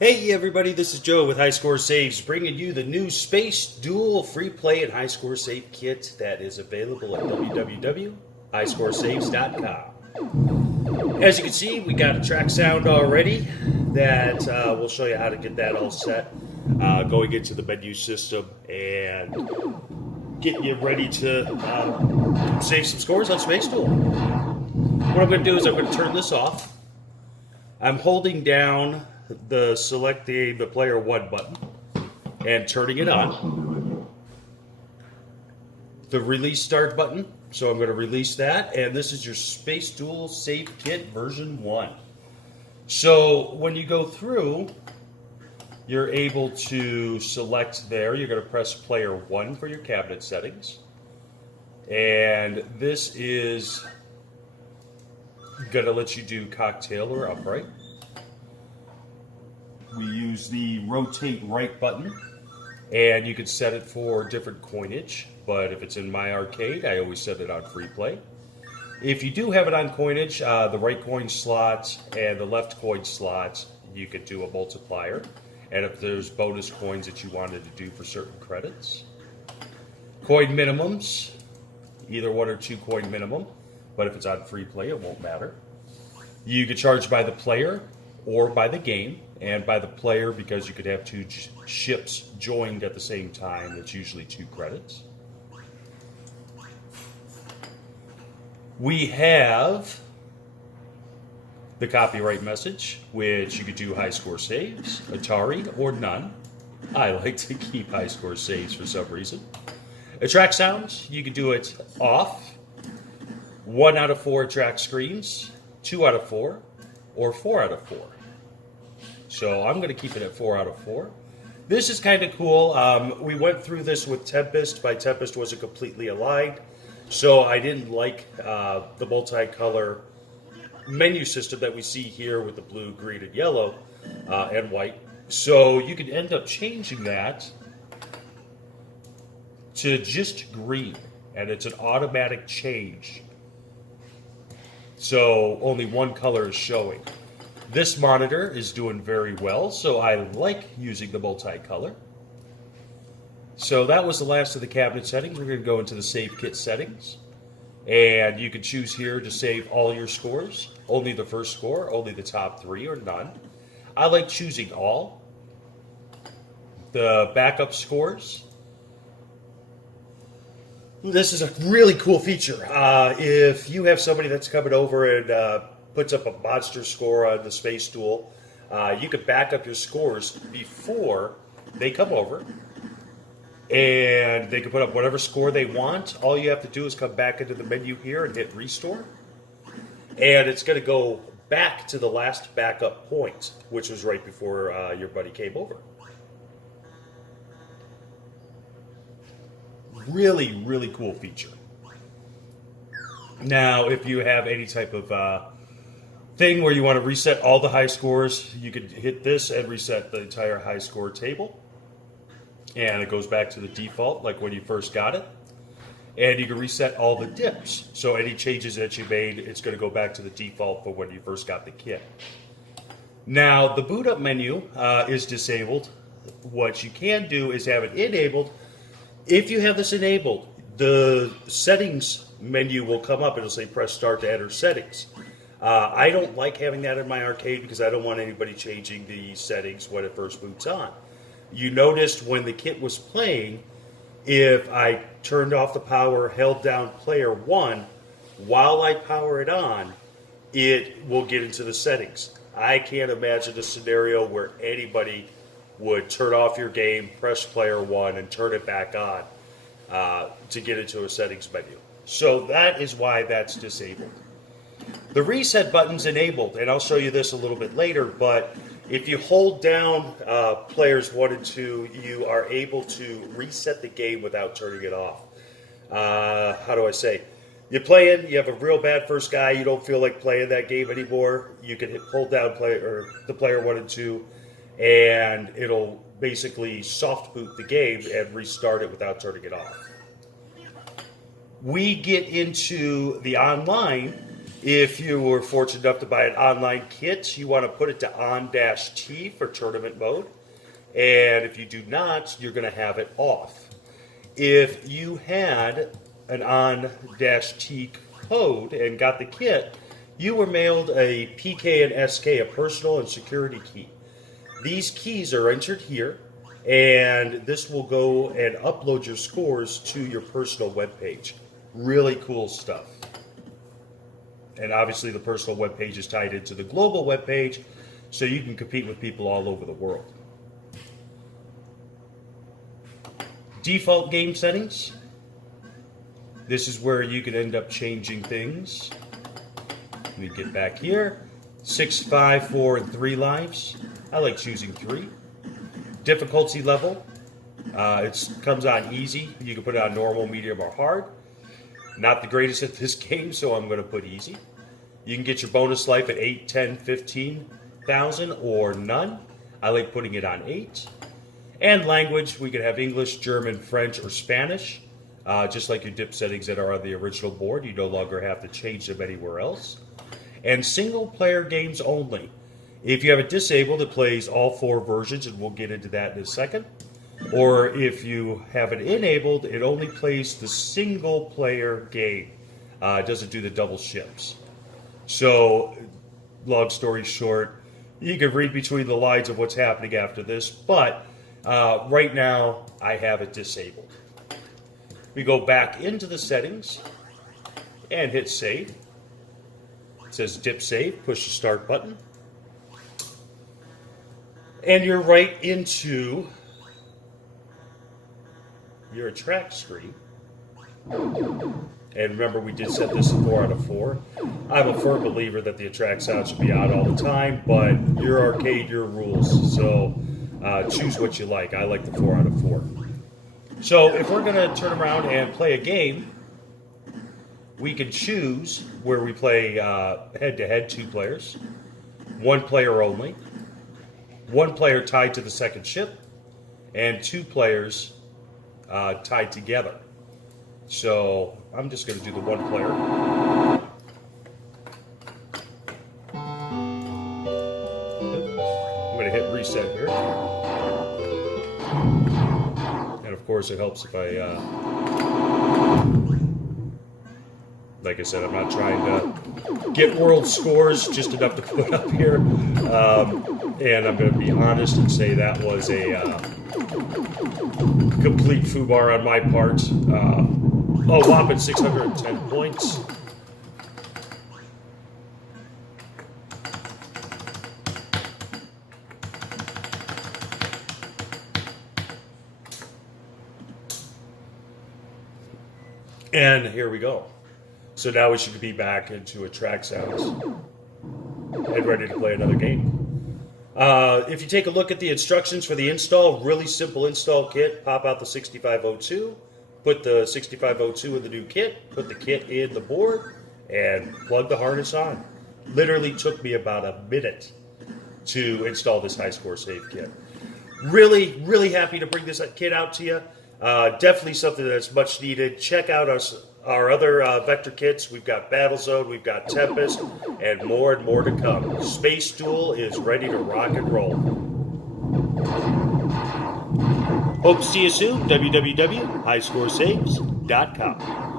Hey everybody, this is Joe with High Score Saves, bringing you the new Space Duel free play and High Score Save kit that is available at www.highscoresaves.com. As you can see, we got a track sound already that we'll show you how to get that all set, going into the menu system and getting you ready to save some scores on Space Duel. What I'm going to do is I'm going to turn this off. I'm holding down the selecting the player 1 button and turning it on. The release start button, so I'm going to release that, and this is your Space Duel Save Kit version 1. So when you go through, you're able to select there. You're going to press player 1 for your cabinet settings, and this is going to let you do cocktail or upright. We use the rotate right button, and you can set it for different coinage, but if it's in my arcade, I always set it on free play. If you do have it on coinage, the right coin slot and the left coin slot, you could do a multiplier, and if there's bonus coins that you wanted to do for certain credits. Coin minimums, either 1 or 2 coin minimum, but if it's on free play, it won't matter. You could charge by the player or by the game, and by the player because you could have 2 ships joined at the same time. It's usually 2 credits. We have the copyright message, which you could do high score saves, Atari, or none. I like to keep high score saves for some reason. Attract sounds, you could do it off, 1 out of 4 attract screens, 2 out of 4, or 4 out of 4. So I'm going to keep it at 4 out of 4. This is kind of cool. We went through this with Tempest. My Tempest wasn't completely aligned, so I didn't like the multicolor menu system that we see here with the blue, green, and yellow, and white. So you could end up changing that to just green, and it's an automatic change. So only one color is showing. This monitor is doing very well, so I like using the multicolor. So that was the last of the cabinet settings. We're going to go into the Save Kit settings. And you can choose here to save all your scores, only the first score, only the top 3, or none. I like choosing all. The backup scores. This is a really cool feature. If you have somebody that's coming over and puts up a monster score on the Space Duel, you can back up your scores before they come over, and they can put up whatever score they want. All you have to do is come back into the menu here and hit restore, and it's going to go back to the last backup point, which was right before your buddy came over. Really, really cool feature. Now, if you have any type of thing where you want to reset all the high scores, you could hit this and reset the entire high score table, and it goes back to the default like when you first got it. And you can reset all the dips, so any changes that you made, it's going to go back to the default for when you first got the kit. Now, the boot up menu is disabled. What you can do is have it enabled. If you have this enabled, the settings menu will come up. It'll say press start to enter settings. I don't like having that in my arcade because I don't want anybody changing the settings when it first boots on. You noticed when the kit was playing, if I turned off the power, held down player 1, while I power it on, it will get into the settings. I can't imagine a scenario where anybody would turn off your game, press player 1, and turn it back on to get into a settings menu. So that is why that's disabled. The reset button's enabled, and I'll show you this a little bit later, but if you hold down players 1 and 2, you are able to reset the game without turning it off. How do I say? You're playing, you have a real bad first guy, you don't feel like playing that game anymore, you can hold down the player 1 and 2, and it'll basically soft boot the game and restart it without turning it off. We get into the online If you were fortunate enough to buy an online kit, you want to put it to on-T for tournament mode. And if you do not, you're going to have it off. If you had an on-T code and got the kit, you were mailed a PK and SK, a personal and security key. These keys are entered here, and this will go and upload your scores to your personal webpage. Really cool stuff. And obviously the personal webpage is tied into the global webpage, so you can compete with people all over the world. Default game settings. This is where you can end up changing things. Let me get back here. 6, 5, 4, and 3 lives. I like choosing 3. Difficulty level. It comes on easy. You can put it on normal, medium, or hard. Not the greatest at this game, so I'm going to put easy. You can get your bonus life at 8, 10, 15,000 or none. I like putting it on 8. And language, we could have English, German, French, or Spanish. Just like your dip settings that are on the original board, you no longer have to change them anywhere else. And single player games only. If you have it disabled, it plays all 4 versions, and we'll get into that in a second. Or if you have it enabled, it only plays the single player game. It doesn't do the double ships. So, long story short, you can read between the lines of what's happening after this, but right now I have it disabled. We go back into the settings and hit save. It says dip save, push the start button. And you're right into your track screen. And remember, we did set this to 4 out of 4. I'm a firm believer that the attract sound should be out all the time, but your arcade, your rules. So choose what you like. I like the 4 out of 4. So if we're going to turn around and play a game, we can choose where we play head-to-head, 2 players, 1 player only, 1 player tied to the second ship, and 2 players tied together. So I'm just going to do the 1 player. I'm going to hit reset here. And of course it helps if I, like I said, I'm not trying to get world scores, just enough to put up here. And I'm going to be honest and say that was a complete foobar on my part. A whopping 610 points. And here we go. So now we should be back into attract sounds and ready to play another game. If you take a look at the instructions for the install, really simple install kit. Pop out the 6502, put the 6502 in the new kit, put the kit in the board, and plug the harness on. Literally took me about a minute to install this high score save kit. Really, really happy to bring this kit out to you. Definitely something that's much needed. Check out our other vector kits. We've got Battlezone, we've got Tempest, and more to come. Space Duel is ready to rock and roll. Hope to see you soon. www.highscoresaves.com